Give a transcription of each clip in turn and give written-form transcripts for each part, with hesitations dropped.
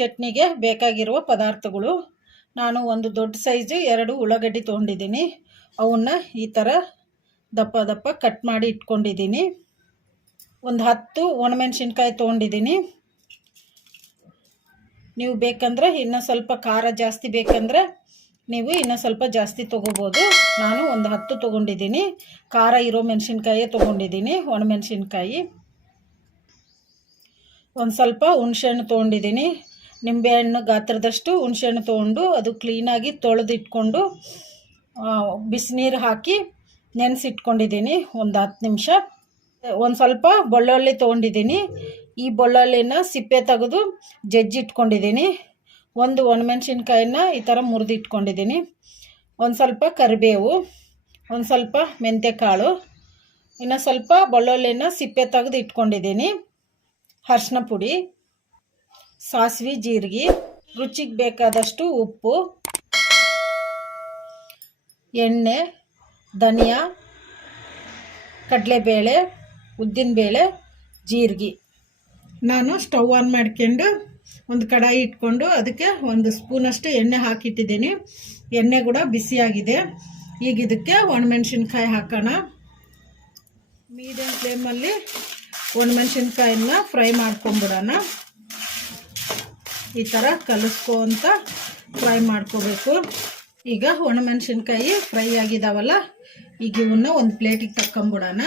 ಚಟ್ನಿಗೆ ಬೇಕಾಗಿರುವ ಪದಾರ್ಥಗಳು. ನಾನು ಒಂದು ದೊಡ್ಡ ಸೈಜು 2 ಉಳ್ಳಾಗಡ್ಡಿ ತೊಗೊಂಡಿದ್ದೀನಿ. ಅವನ್ನ ಈ ಥರ ದಪ್ಪ ದಪ್ಪ ಕಟ್ ಮಾಡಿ ಇಟ್ಕೊಂಡಿದ್ದೀನಿ. ಒಂದು 10 ಒಣಮೆಣಸಿನ್ಕಾಯಿ ತೊಗೊಂಡಿದ್ದೀನಿ. ನೀವು ಬೇಕಂದ್ರೆ ಇನ್ನೂ ಸ್ವಲ್ಪ ಖಾರ ಜಾಸ್ತಿ ಬೇಕಂದ್ರೆ ನೀವು ಇನ್ನೂ ಸ್ವಲ್ಪ ಜಾಸ್ತಿ ತೊಗೋಬೋದು. ನಾನು ಒಂದು 10 ತೊಗೊಂಡಿದ್ದೀನಿ. ಖಾರ ಇರೋ ಮೆಣಸಿನ್ಕಾಯೇ ತೊಗೊಂಡಿದ್ದೀನಿ, ಒಣಮೆಣಸಿನ್ಕಾಯಿ. ಒಂದು ಸ್ವಲ್ಪ ಹುಣಸೆಹಣ್ಣು ತೊಗೊಂಡಿದ್ದೀನಿ. ನಿಂಬೆಹಣ್ಣು ಗಾತ್ರದಷ್ಟು ಹುಣಸೆಹಣ್ಣು ತೊಗೊಂಡು ಅದು ಕ್ಲೀನಾಗಿ ತೊಳೆದು ಇಟ್ಕೊಂಡು ಬಿಸಿನೀರು ಹಾಕಿ ನೆನೆಸಿಟ್ಕೊಂಡಿದ್ದೀನಿ ಒಂದು 10 ನಿಮಿಷ. ಒಂದು ಸ್ವಲ್ಪ ಬೆಳ್ಳುಳ್ಳಿ ತೊಗೊಂಡಿದ್ದೀನಿ. ಈ ಬೆಳ್ಳುಳ್ಳಿನ ಸಿಪ್ಪೆ ತೆಗೆದು ಜಜ್ಜಿಟ್ಕೊಂಡಿದ್ದೀನಿ. ಒಂದು ಒಣಮೆಣಸಿನ್ಕಾಯಿನ ಈ ಥರ ಮುರಿದು ಇಟ್ಕೊಂಡಿದ್ದೀನಿ. ಒಂದು ಸ್ವಲ್ಪ ಕರಿಬೇವು, ಒಂದು ಸ್ವಲ್ಪ ಮೆಂತ್ಯಕಾಳು, ಇನ್ನು ಸ್ವಲ್ಪ ಬೆಳ್ಳುಳ್ಳಿನ ಸಿಪ್ಪೆ ತೆಗೆದು ಇಟ್ಕೊಂಡಿದ್ದೀನಿ. ಅರಿಶಿನ ಪುಡಿ, ಸಾಸಿವೆ, ಜೀರಿಗೆ, ರುಚಿಗೆ ಬೇಕಾದಷ್ಟು ಉಪ್ಪು, ಎಣ್ಣೆ, ಧನಿಯಾ, ಕಡಲೆಬೇಳೆ, ಉದ್ದಿನಬೇಳೆ, ಜೀರಿಗೆ. ನಾನು ಸ್ಟವ್ ಆನ್ ಮಾಡ್ಕೊಂಡು ಒಂದು ಕಡಾಯಿ ಇಟ್ಕೊಂಡು ಅದಕ್ಕೆ 1 ಸ್ಪೂನಷ್ಟು ಎಣ್ಣೆ ಹಾಕಿಟ್ಟಿದ್ದೀನಿ. ಎಣ್ಣೆ ಕೂಡ ಬಿಸಿಯಾಗಿದೆ. ಈಗ ಇದಕ್ಕೆ ಒಣಮೆಣಸಿನ್ಕಾಯಿ ಹಾಕೋಣ. ಮೀಡಿಯಮ್ ಫ್ಲೇಮಲ್ಲಿ ಒಣಮೆಣಸಿನ್ಕಾಯಿನ ಫ್ರೈ ಮಾಡ್ಕೊಂಬಿಡೋಣ. ಈ ಥರ ಕಲಿಸ್ಕೊಂತ ಫ್ರೈ ಮಾಡ್ಕೋಬೇಕು. ಈಗ ಒಣಮೆಣಸಿನ್ಕಾಯಿ ಫ್ರೈ ಆಗಿದಾವಲ್ಲ, ಈಗ ಇವನ್ನ ಒಂದು ಪ್ಲೇಟಿಗೆ ತಕ್ಕೊಂಬಿಡೋಣ.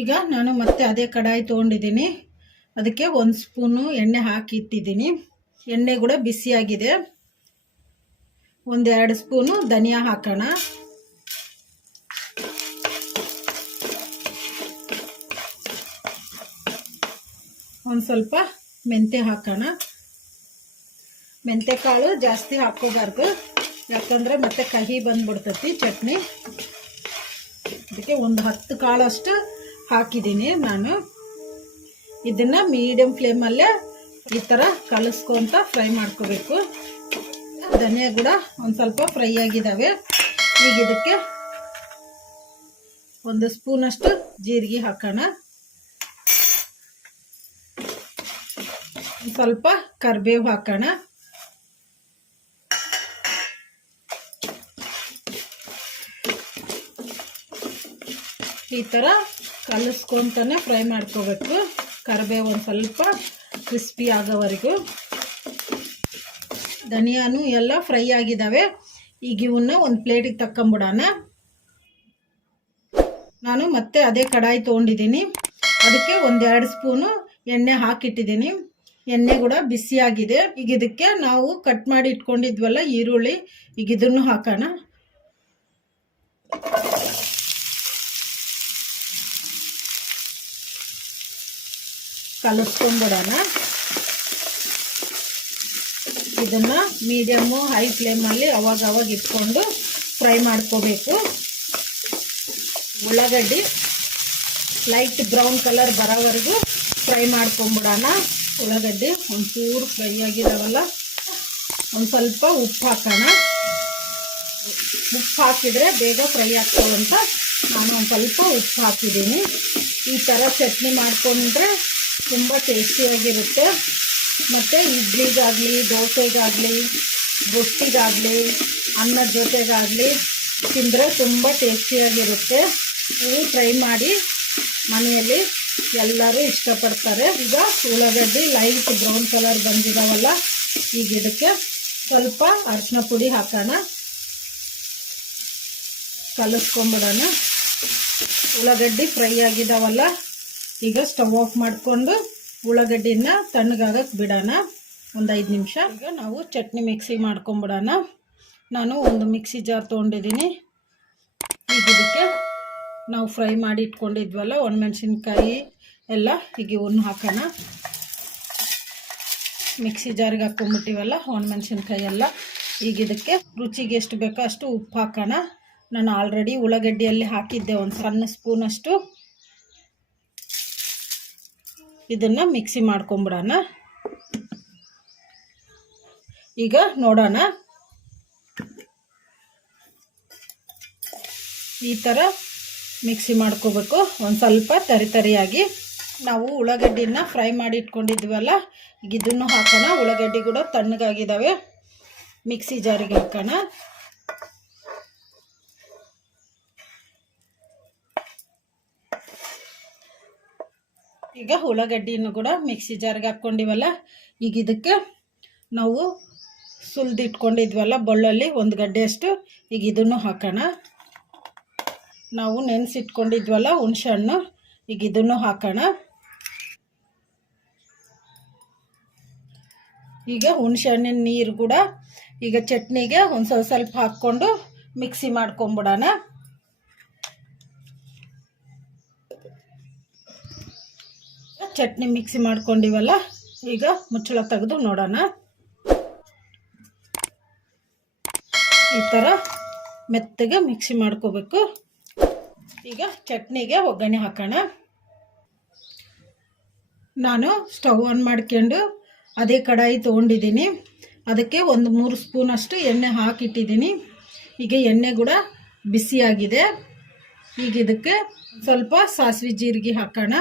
ಈಗ ನಾನು ಮತ್ತೆ ಅದೇ ಕಡಾಯಿ ತೊಗೊಂಡಿದ್ದೀನಿ. ಅದಕ್ಕೆ 1 ಸ್ಪೂನು ಎಣ್ಣೆ ಹಾಕಿ ಇಟ್ಟಿದ್ದೀನಿ. ಎಣ್ಣೆ ಕೂಡ ಬಿಸಿಯಾಗಿದೆ. 1-2 ಸ್ಪೂನು ಧನಿಯಾ ಹಾಕೋಣ. ಒಂದು ಸ್ವಲ್ಪ ಮೆಂತ್ಯ ಹಾಕೋಣ. ಮೆಂತ್ಯಕಾಳು ಜಾಸ್ತಿ ಹಾಕೋಬಾರ್ದು, ಯಾಕಂದರೆ ಮತ್ತೆ ಕಹಿ ಬಂದ್ಬಿಡ್ತೈತಿ ಚಟ್ನಿ. ಅದಕ್ಕೆ ಒಂದು 10 ಕಾಳಷ್ಟು ಹಾಕಿದ್ದೀನಿ ನಾನು. ಇದನ್ನು ಮೀಡಿಯಮ್ ಫ್ಲೇಮಲ್ಲೇ ಈ ಥರ ಕಲಿಸ್ಕೊಂತ ಫ್ರೈ ಮಾಡ್ಕೋಬೇಕು. ಧನಿಯಾ ಕೂಡ ಒಂದು ಸ್ವಲ್ಪ ಫ್ರೈ ಆಗಿದ್ದಾವೆ. ಈಗ ಇದಕ್ಕೆ 1 ಸ್ಪೂನಷ್ಟು ಜೀರಿಗೆ ಹಾಕೋಣ. ಸ್ವಲ್ಪ ಕರಿಬೇವು ಹಾಕೋಣ. ಈ ಥರ ಕಲಿಸ್ಕೊಂತಾನೆ ಫ್ರೈ ಮಾಡ್ಕೋಬೇಕು. ಕರಿಬೇವು ಒಂದು ಸ್ವಲ್ಪ ಕ್ರಿಸ್ಪಿ ಆಗೋವರೆಗೂ. ಧನಿಯಾನು ಎಲ್ಲ ಫ್ರೈ ಆಗಿದ್ದಾವೆ. ಈಗ ಇವನ್ನ ಒಂದು ಪ್ಲೇಟಿಗೆ ತಕ್ಕೊಂಬಿಡೋಣ. ನಾನು ಮತ್ತೆ ಅದೇ ಕಡಾಯಿ ತೊಗೊಂಡಿದ್ದೀನಿ. ಅದಕ್ಕೆ 1-2 ಸ್ಪೂನು ಎಣ್ಣೆ ಹಾಕಿಟ್ಟಿದ್ದೀನಿ. ಎಣ್ಣೆ ಕೂಡ ಬಿಸಿಯಾಗಿದೆ. ಈಗ ಇದಕ್ಕೆ ನಾವು ಕಟ್ ಮಾಡಿ ಇಟ್ಕೊಂಡಿದ್ವಲ್ಲ ಈರುಳ್ಳಿ, ಈಗ ಇದನ್ನು ಹಾಕೋಣ. ಕಲಿಸ್ಕೊಂಡ್ಬಿಡೋಣ. ಇದನ್ನು ಮೀಡಿಯಮ್ಮು ಹೈ ಫ್ಲೇಮಲ್ಲಿ ಅವಾಗ ಇಟ್ಕೊಂಡು ಫ್ರೈ ಮಾಡ್ಕೋಬೇಕು. ಉಳ್ಳಾಗಡ್ಡಿ ಲೈಟ್ ಬ್ರೌನ್ ಕಲರ್ ಬರೋವರೆಗೂ ಫ್ರೈ ಮಾಡ್ಕೊಂಬಿಡೋಣ. ಉಳ್ಳಾಗಡ್ಡಿ ಒಂಚೂರು ಫ್ರೈ ಆಗಿದಾವಲ್ಲ, ಒಂದು ಸ್ವಲ್ಪ ಉಪ್ಪು ಹಾಕೋಣ. ಉಪ್ಪು ಹಾಕಿದರೆ ಬೇಗ ಫ್ರೈ ಆಗ್ತಾವಂತ ನಾನು ಒಂದು ಸ್ವಲ್ಪ ಉಪ್ಪು ಹಾಕಿದ್ದೀನಿ. ಈ ಥರ ಚಟ್ನಿ ಮಾಡಿಕೊಂಡ್ರೆ ತುಂಬ ಟೇಸ್ಟಿಯಾಗಿರುತ್ತೆ. ಮತ್ತು ಇಡ್ಲಿಗಾಗಲಿ, ದೋಸೆಗಾಗಲಿ, ರೊಟ್ಟಿಗಾಗಲಿ, ಅನ್ನದ ಜೊತೆಗಾಗಲಿ ತಿಂದರೆ ತುಂಬ ಟೇಸ್ಟಿಯಾಗಿರುತ್ತೆ. ನೀವು ಟ್ರೈ ಮಾಡಿ, ಮನೆಯಲ್ಲಿ ಎಲ್ಲರೂ ಇಷ್ಟಪಡ್ತಾರೆ. ಈಗ ಉಳ್ಳಾಗಡ್ಡಿ ಲೈಟ್ ಬ್ರೌನ್ ಕಲರ್ ಬಂದಿದಾವಲ್ಲ, ಈಗ ಇದಕ್ಕೆ ಸ್ವಲ್ಪ ಅರಿಶಿನ ಪುಡಿ ಹಾಕೋಣ. ಕಲಿಸ್ಕೊಂಬಿಡೋಣ. ಉಳ್ಳಾಗಡ್ಡಿ ಫ್ರೈ ಆಗಿದಾವಲ್ಲ, ಈಗ ಸ್ಟವ್ ಆಫ್ ಮಾಡಿಕೊಂಡು ಉಳ್ಳಾಗಡ್ಡಿನ ತಣ್ಣಗಾಗಕ್ಕೆ ಬಿಡೋಣ ಒಂದು 5 ನಿಮಿಷ. ಈಗ ನಾವು ಚಟ್ನಿ ಮಿಕ್ಸಿ ಮಾಡ್ಕೊಂಬಿಡೋಣ. ನಾನು ಒಂದು ಮಿಕ್ಸಿ ಜಾರ್ ತೊಗೊಂಡಿದ್ದೀನಿ. ಈಗ ಇದಕ್ಕೆ ನಾವು ಫ್ರೈ ಮಾಡಿ ಇಟ್ಕೊಂಡಿದ್ವಲ್ಲ ಒಣಮೆಣಸಿನ್ಕಾಯಿ ಎಲ್ಲ, ಈಗ ಇವನ್ನ ಹಾಕೋಣ. ಮಿಕ್ಸಿ ಜಾರಿಗೆ ಹಾಕ್ಕೊಂಬಿಟ್ಟಿವಲ್ಲ ಒಣಮೆಣಸಿನ್ಕಾಯಿ ಎಲ್ಲ. ಈಗ ಇದಕ್ಕೆ ರುಚಿಗೆ ಎಷ್ಟು ಬೇಕೋ ಅಷ್ಟು ಉಪ್ಪು ಹಾಕೋಣ. ನಾನು ಆಲ್ರೆಡಿ ಉಳ್ಳಾಗಡ್ಡಿಯಲ್ಲಿ ಹಾಕಿದ್ದೆ ಒಂದು ಸಣ್ಣ ಸ್ಪೂನಷ್ಟು. ಇದನ್ನು ಮಿಕ್ಸಿ ಮಾಡ್ಕೊಂಬಿಡೋಣ. ಈಗ ನೋಡೋಣ. ಈ ಥರ ಮಿಕ್ಸಿ ಮಾಡ್ಕೋಬೇಕು ಒಂದು ಸ್ವಲ್ಪ ತರಿಯಾಗಿ. ನಾವು ಉಳ್ಳಾಗಡ್ಡಿನ ಫ್ರೈ ಮಾಡಿ ಇಟ್ಕೊಂಡಿದ್ವಲ್ಲ, ಈಗ ಇದನ್ನು ಹಾಕೋಣ. ಉಳ್ಳಾಗಡ್ಡಿ ಕೂಡ ತಣ್ಣಗಾಗಿದ್ದಾವೆ. ಮಿಕ್ಸಿ ಜಾರಿಗೆ ಹಾಕೋಣ. ಈಗ ಉಳ್ಳಾಗಡ್ಡಿನೂ ಕೂಡ ಮಿಕ್ಸಿ ಜಾರಿಗೆ ಹಾಕ್ಕೊಂಡಿವಲ್ಲ, ಈಗ ಇದಕ್ಕೆ ನಾವು ಸುಲಿದಿಟ್ಕೊಂಡಿದ್ವಲ್ಲ ಬೊಳ್ಳಲ್ಲಿ ಒಂದು ಗಡ್ಡೆಯಷ್ಟು, ಈಗ ಇದನ್ನು ಹಾಕೋಣ. ನಾವು ನೆನೆಸಿಟ್ಕೊಂಡಿದ್ವಲ್ಲ ಹುಣಸೆ ಹಣ್ಣು, ಈಗ ಇದನ್ನು ಹಾಕೋಣ. ಈಗ ಹುಣಸೆ ಹಣ್ಣಿನ ನೀರು ಕೂಡ ಈಗ ಚಟ್ನಿಗೆ ಒಂದು ಸ್ವಲ್ಪ ಹಾಕ್ಕೊಂಡು ಮಿಕ್ಸಿ ಮಾಡ್ಕೊಂಬಿಡೋಣ. ಚಟ್ನಿ ಮಿಕ್ಸಿ ಮಾಡ್ಕೊಂಡಿವಲ್ಲ, ಈಗ ಮುಚ್ಚಳ ತೆಗೆದು ನೋಡೋಣ. ಈ ಥರ ಮೆತ್ತಗೆ ಮಿಕ್ಸಿ ಮಾಡ್ಕೋಬೇಕು. ಈಗ ಚಟ್ನಿಗೆ ಒಗ್ಗರಣೆ ಹಾಕೋಣ. ನಾನು ಸ್ಟವ್ ಆನ್ ಮಾಡ್ಕೊಂಡು ಅದೇ ಕಡಾಯಿ ತೊಗೊಂಡಿದ್ದೀನಿ. ಅದಕ್ಕೆ ಒಂದು 3 ಸ್ಪೂನಷ್ಟು ಎಣ್ಣೆ ಹಾಕಿಟ್ಟಿದ್ದೀನಿ. ಈಗ ಎಣ್ಣೆ ಕೂಡ ಬಿಸಿಯಾಗಿದೆ. ಈಗ ಇದಕ್ಕೆ ಸ್ವಲ್ಪ ಸಾಸಿವೆ ಜೀರಿಗೆ ಹಾಕೋಣ.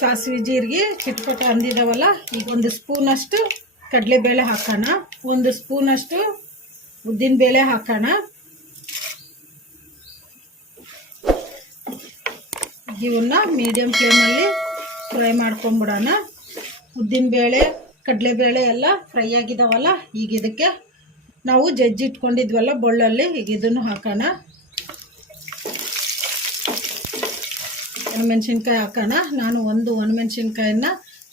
ಸಾಸಿವೆ ಜೀರಿಗೆ ಚಿಟ್ಪಟ ಅಂದಿದ್ದಾವಲ್ಲ, ಈಗ 1 ಸ್ಪೂನಷ್ಟು ಕಡಲೆಬೇಳೆ ಹಾಕೋಣ. 1 ಸ್ಪೂನಷ್ಟು ಉದ್ದಿನಬೇಳೆ ಹಾಕೋಣ. ಇವನ್ನ ಮೀಡಿಯಂ ಫ್ಲೇಮಲ್ಲಿ ಫ್ರೈ ಮಾಡ್ಕೊಂಬಿಡೋಣ. ಉದ್ದಿನಬೇಳೆ ಕಡಲೆಬೇಳೆ ಎಲ್ಲ ಫ್ರೈ ಆಗಿದ್ದಾವಲ್ಲ, ಈಗ ಇದಕ್ಕೆ ನಾವು ಜಜ್ಜಿಟ್ಕೊಂಡಿದ್ವಲ್ಲ ಬೊಳ್ಳಲ್ಲಿ, ಈಗ ಇದನ್ನು ಹಾಕೋಣ. ಒಣಮೆಣ್ಸಿನ್ಕಾಯಿ ಹಾಕೋಣ. ನಾನು ಒಂದು ಒಣಮೆಣ್ಸಿನ್ಕಾಯನ್ನ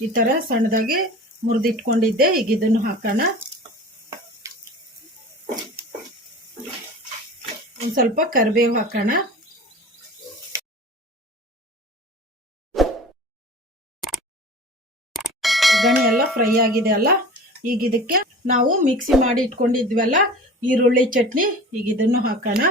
ಈ ಥರ ಸಣ್ಣದಾಗಿ ಮುರಿದಿಟ್ಕೊಂಡಿದ್ದೆ. ಈಗ ಇದನ್ನು ಹಾಕೋಣ. ಒಂದು ಸ್ವಲ್ಪ ಕರಿಬೇವು ಹಾಕೋಣ. ಒಗ್ಗರಣೆ ಎಲ್ಲ ಫ್ರೈ ಆಗಿದೆ ಅಲ್ಲ, ಈಗ ಇದಕ್ಕೆ ನಾವು ಮಿಕ್ಸಿ ಮಾಡಿ ಇಟ್ಕೊಂಡಿದ್ವಲ್ಲ ಈರುಳ್ಳಿ ಚಟ್ನಿ, ಈಗ ಇದನ್ನು ಹಾಕೋಣ.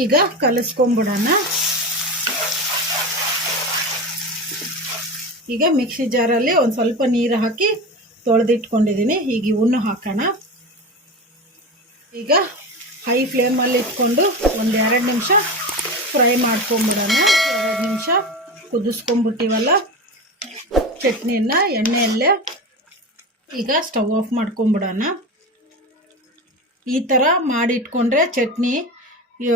ಈಗ ಕಲಿಸ್ಕೊಂಬಿಡೋಣ. ಈಗ ಮಿಕ್ಸಿ ಜಾರಲ್ಲಿ ಒಂದು ಸ್ವಲ್ಪ ನೀರು ಹಾಕಿ ತೊಳೆದಿಟ್ಕೊಂಡಿದ್ದೀನಿ. ಈಗ ಇವನ್ನು ಹಾಕೋಣ. ಈಗ ಹೈ ಫ್ಲೇಮಲ್ಲಿ ಇಟ್ಕೊಂಡು ಒಂದು 2 ನಿಮಿಷ ಫ್ರೈ ಮಾಡ್ಕೊಂಬಿಡೋಣ. 2 ನಿಮಿಷ ಕುದಿಸ್ಕೊಂಬಿಟ್ಟಿವಲ್ಲ ಚಟ್ನಿನ ಎಣ್ಣೆಯಲ್ಲೇ. ಈಗ ಸ್ಟವ್ ಆಫ್ ಮಾಡ್ಕೊಂಬಿಡೋಣ. ಈ ಥರ ಮಾಡಿಟ್ಕೊಂಡ್ರೆ ಚಟ್ನಿ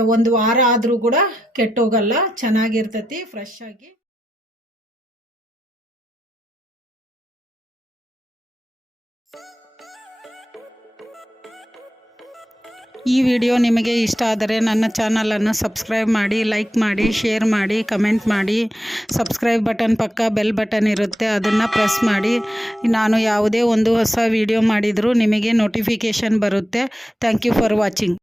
1 ವಾರ ಆದರೂ ಕೂಡ ಕೆಟ್ಟೋಗಲ್ಲ, ಚೆನ್ನಾಗಿರ್ತೈತಿ ಫ್ರೆಶ್ ಆಗಿ. ಈ ವಿಡಿಯೋ ನಿಮಗೆ ಇಷ್ಟ ಆದರೆ ನನ್ನ ಚಾನಲನ್ನು ಸಬ್ಸ್ಕ್ರೈಬ್ ಮಾಡಿ, ಲೈಕ್ ಮಾಡಿ, ಶೇರ್ ಮಾಡಿ, ಕಮೆಂಟ್ ಮಾಡಿ. ಸಬ್ಸ್ಕ್ರೈಬ್ ಬಟನ್ ಪಕ್ಕ ಬೆಲ್ ಬಟನ್ ಇರುತ್ತೆ, ಅದನ್ನು ಪ್ರೆಸ್ ಮಾಡಿ. ನಾನು ಯಾವುದೇ ಒಂದು ಹೊಸ ವಿಡಿಯೋ ಮಾಡಿದರೂ ನಿಮಗೆ ನೋಟಿಫಿಕೇಷನ್ ಬರುತ್ತೆ. Thank you for watching.